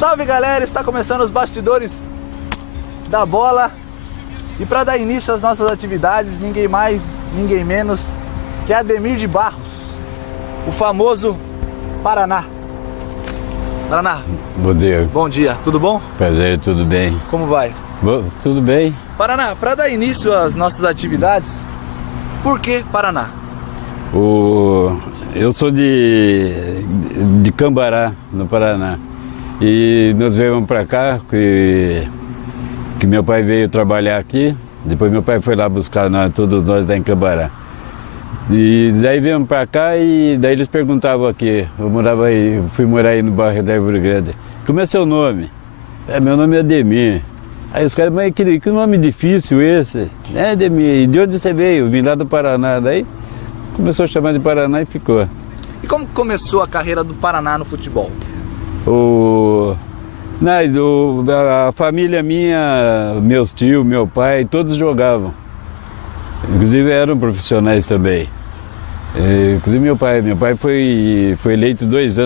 Salve galera, está começando os bastidores da bola. E para dar início às nossas atividades, ninguém mais, ninguém menos que Ademir de Barros, o famoso Paraná. Paraná, Bom dia. bom dia, tudo bom? Prazer, tudo bem? Como vai? Tudo bem? Paraná, para dar início às nossas atividades, por que Paraná? Eu sou de Cambará, no Paraná. E nós viemos para cá, que meu pai veio trabalhar aqui. Depois meu pai foi lá buscar todos nós lá em Cambará. E daí viemos para cá e daí eles perguntavam aqui. Fui morar aí no bairro da Árvore Grande. Como é seu nome? Meu nome é Ademir. Aí os caras, mas que nome difícil esse? Ademir, e de onde você veio? Vim lá do Paraná. Daí começou a chamar de Paraná e ficou. E como começou a carreira do Paraná no futebol? A família minha, meus tios, meu pai, todos jogavam. Inclusive eram profissionais também. Inclusive meu pai foi eleito 2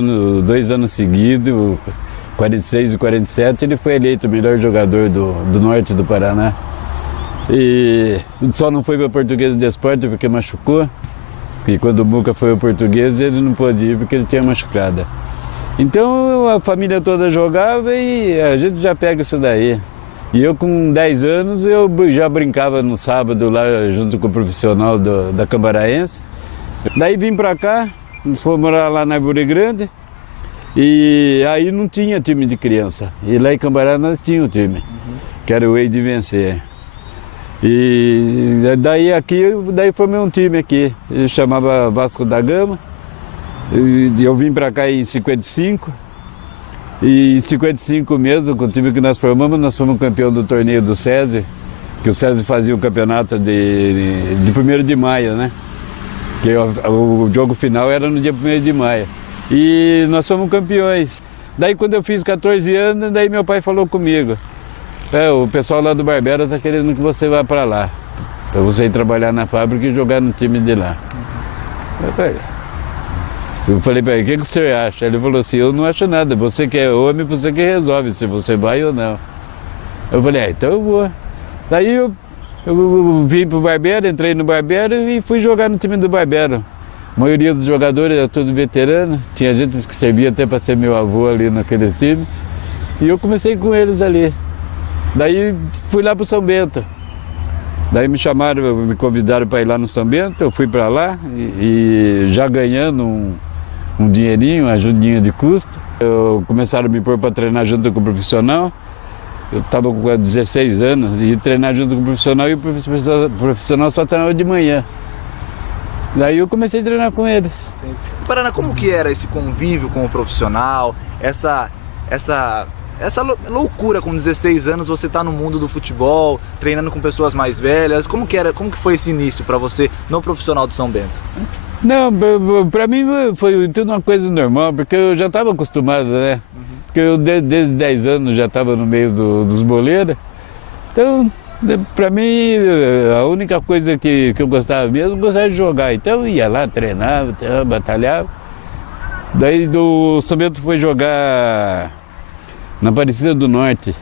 anos seguidos, 46 e 47, ele foi eleito o melhor jogador do norte do Paraná. E só não foi para Portuguesa de Esporte porque machucou, e quando o Muca foi ao Português ele não pôde ir porque ele tinha machucado. Então a família toda jogava e a gente já pega isso daí. E eu com 10 anos eu já brincava no sábado lá junto com o profissional da Cambaraense. Daí vim para cá, fomos morar lá na Árvore Grande e aí não tinha time de criança. E lá em Cambará nós tínhamos um time, que era o Ei de Vencer. E daí formei um time aqui, ele chamava Vasco da Gama. Eu vim para cá em 55. E em 55 mesmo, com o time que nós formamos, nós fomos campeão do torneio do SESI, que o SESI fazia o campeonato de 1º de maio, né? Que o jogo final era no dia 1º de maio. E nós fomos campeões. Daí quando eu fiz 14 anos, daí meu pai falou comigo, o pessoal lá do Barbera está querendo que você vá para lá, para você ir trabalhar na fábrica e jogar no time de lá. Eu falei para ele, o que o senhor acha? Ele falou assim, eu não acho nada, você que é homem, você que resolve se você vai ou não. Eu falei, então eu vou. Daí eu vim pro Barbero, entrei no Barbero e fui jogar no time do Barbero. A maioria dos jogadores era tudo veterano, tinha gente que servia até para ser meu avô ali naquele time. E eu comecei com eles ali. Daí fui lá pro São Bento. Daí me chamaram, me convidaram para ir lá no São Bento, eu fui para lá e já ganhando um dinheirinho, uma ajudinha de custo. Começaram a me pôr para treinar junto com o profissional. Eu estava com 16 anos e ia treinar junto com o profissional e o profissional só treinava de manhã. Daí eu comecei a treinar com eles. Paraná, como que era esse convívio com o profissional, essa loucura com 16 anos, você tá no mundo do futebol, treinando com pessoas mais velhas, como que foi esse início para você no profissional do São Bento? Não, para mim foi tudo uma coisa normal, porque eu já estava acostumado, né? Porque eu desde 10 anos já estava no meio dos boleiros. Então, para mim, a única coisa que eu gostava mesmo, eu gostava de jogar. Então eu ia lá, treinava, batalhava. Daí do São Bento foi jogar na Aparecida do Norte.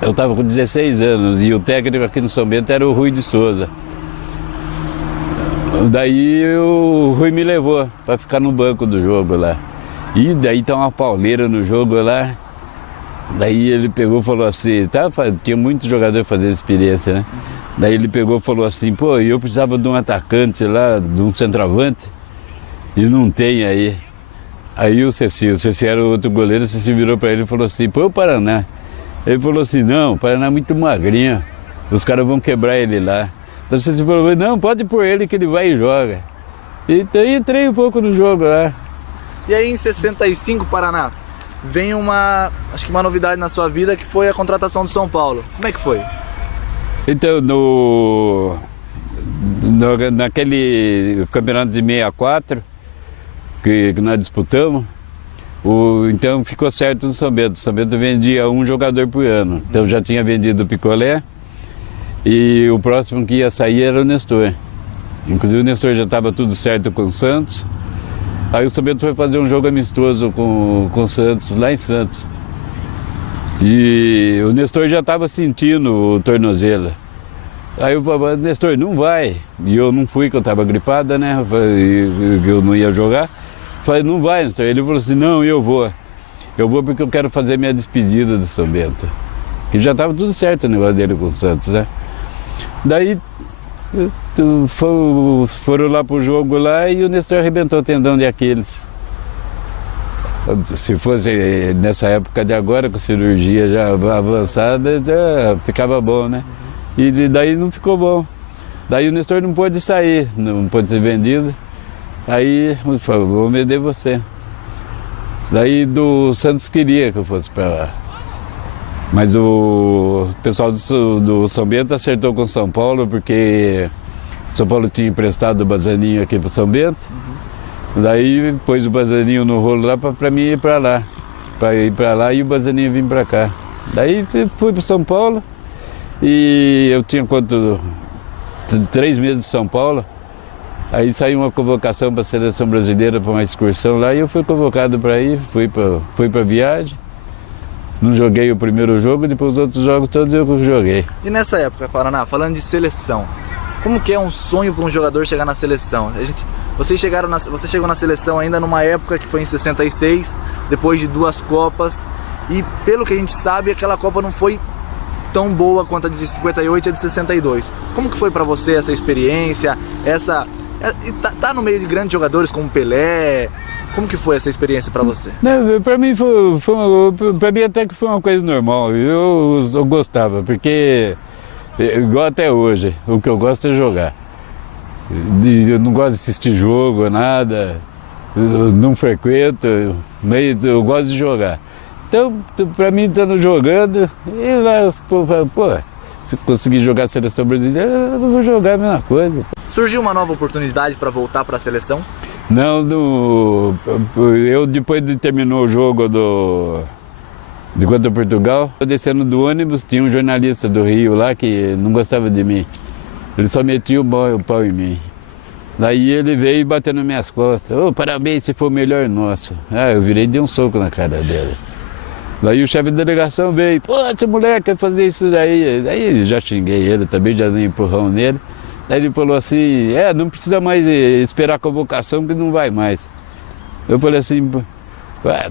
Eu estava com 16 anos e o técnico aqui no São Bento era o Rui de Souza. Daí o Rui me levou para ficar no banco do jogo lá. E daí tá uma pauleira no jogo lá. Daí ele pegou e falou assim, tinha muitos jogadores fazendo experiência, né? Daí ele pegou e falou assim, eu precisava de um atacante lá, de um centroavante, e não tem aí. Aí o Ceci era o outro goleiro, o Ceci virou para ele e falou assim, o Paraná. Ele falou assim, não, o Paraná é muito magrinho, os caras vão quebrar ele lá. Então o Ceci falou, não, pode pôr ele que ele vai e joga. Então eu entrei um pouco no jogo lá. E aí em 65, Paraná, vem uma novidade na sua vida que foi a contratação do São Paulo. Como é que foi? Então, naquele campeonato de 64, que nós disputamos, então ficou certo no São Bento. O São Bento vendia um jogador por ano. Então já tinha vendido o Picolé e o próximo que ia sair era o Nestor. Inclusive o Nestor já estava tudo certo com o Santos. Aí o São Bento foi fazer um jogo amistoso com o Santos, lá em Santos. E o Nestor já estava sentindo o tornozelo. Aí eu falei, Nestor, não vai. E eu não fui, que eu estava gripada, né? Eu não ia jogar. Falei, não vai, Nestor. Ele falou assim, não, eu vou. Eu vou porque eu quero fazer minha despedida do São Bento. Que já estava tudo certo o negócio dele com o Santos, né? Daí foram lá pro jogo lá e o Nestor arrebentou o tendão de Aquiles. Se fosse nessa época de agora, com cirurgia já avançada, já ficava bom, né? E daí não ficou bom. Daí o Nestor não pôde sair, não pôde ser vendido. Aí eu falei, vou vender você. Daí do Santos queria que eu fosse para lá. Mas o pessoal do São Bento acertou com o São Paulo, porque São Paulo tinha emprestado o Bazaninho aqui para São Bento. Daí pôs o Bazaninho no rolo lá para mim ir para lá. Para ir para lá e o Bazaninho vir para cá. Daí fui para São Paulo e eu tinha 3 meses de São Paulo. Aí saiu uma convocação para a seleção brasileira para uma excursão lá e eu fui convocado para ir, fui para a viagem. Não joguei o primeiro jogo, depois os outros jogos todos eu joguei. E nessa época, Paraná, falando de seleção, como que é um sonho para um jogador chegar na seleção? Você chegou na seleção ainda numa época que foi em 66, depois de 2 Copas, e pelo que a gente sabe, aquela Copa não foi tão boa quanto a de 58 e a de 62. Como que foi para você essa experiência, tá no meio de grandes jogadores como Pelé? Como que foi essa experiência para você? Para mim para mim até que foi uma coisa normal. Eu gostava, porque igual até hoje, o que eu gosto é jogar. Eu não gosto de assistir jogo, nada, eu não frequento, eu gosto de jogar. Então, para mim, estando jogando, se conseguir jogar a seleção brasileira, eu vou jogar a mesma coisa. Surgiu uma nova oportunidade para voltar para a seleção? Não, eu depois de terminou o jogo de contra Portugal, eu descendo do ônibus, tinha um jornalista do Rio lá que não gostava de mim. Ele só metia o pau em mim. Daí ele veio e bateu nas minhas costas. Parabéns, você foi o melhor nosso. Eu virei e dei um soco na cara dele. Daí o chefe da delegação veio, esse moleque quer fazer isso daí. Daí já xinguei ele também, já dei um empurrão nele. Daí ele falou assim, não precisa mais esperar a convocação que não vai mais. Eu falei assim,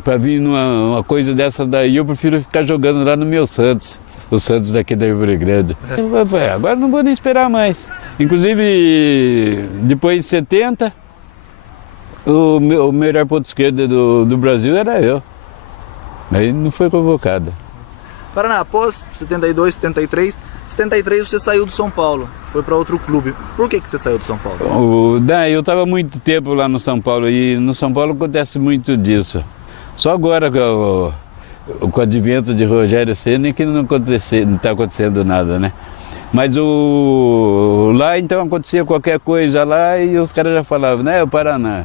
para vir numa coisa dessa daí, eu prefiro ficar jogando lá no meu Santos. O Santos daqui da Rio Grande. Eu falei, agora não vou nem esperar mais. Inclusive, depois de 70, o melhor ponto esquerdo do Brasil era eu. Aí não foi convocado. Paraná, após 72, 73 você saiu do São Paulo, foi para outro clube. Por que você saiu do São Paulo? Eu estava muito tempo lá no São Paulo e no São Paulo acontece muito disso. Só agora com o advento de Rogério Ceni que não está acontecendo nada, né? Mas lá então acontecia qualquer coisa lá e os caras já falavam, né? O Paraná,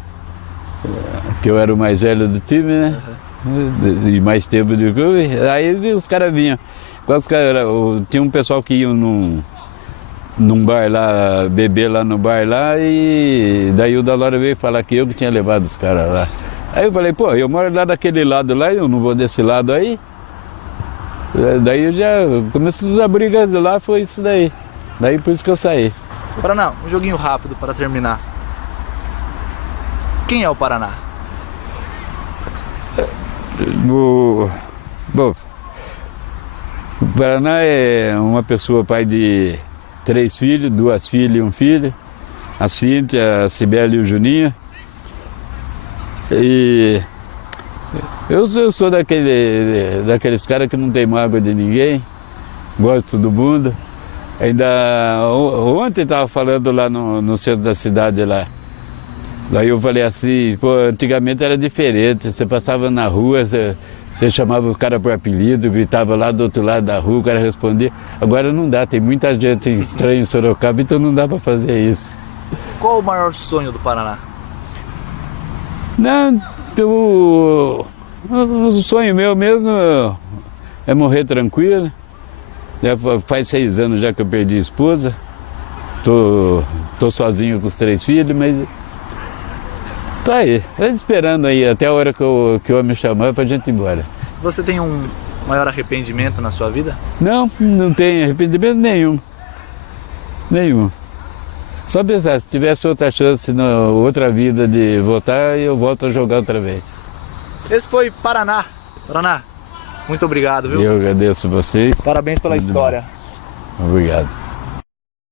que eu era o mais velho do time, né? E mais tempo do clube, aí os caras vinham. Tinha um pessoal que ia num bar lá, beber lá no bar lá, e daí o Dalora veio falar que eu que tinha levado os caras lá. Aí eu falei, eu moro lá daquele lado lá, eu não vou desse lado aí. Daí eu já comecei a briga lá, foi isso daí. Daí por isso que eu saí. Paraná, um joguinho rápido para terminar. Quem é o Paraná? Bom, o Paraná é uma pessoa, pai de 3 filhos, 2 filhas e 1 filho. A Cíntia, a Cibele e o Juninho. E eu sou daqueles caras que não tem mágoa de ninguém, gosto do mundo. Ainda ontem estava falando lá no centro da cidade lá. Daí eu falei assim, antigamente era diferente, você passava na rua, você chamava o cara por apelido, gritava lá do outro lado da rua, o cara respondia. Agora não dá, tem muita gente estranha em Sorocaba, então não dá para fazer isso. Qual o maior sonho do Paraná? Não, o sonho meu mesmo é morrer tranquilo. Já faz 6 anos já que eu perdi a esposa. Tô sozinho com os 3 filhos, mas tô aí, esperando aí até a hora que eu me chamar pra gente ir embora. Você tem maior arrependimento na sua vida? Não, não tem arrependimento nenhum. Nenhum. Só pensar, se tivesse outra chance na outra vida de voltar, eu volto a jogar outra vez. Esse foi Paraná. Paraná, muito obrigado, viu? Eu agradeço vocês. Parabéns pela Tudo história. bom. Obrigado.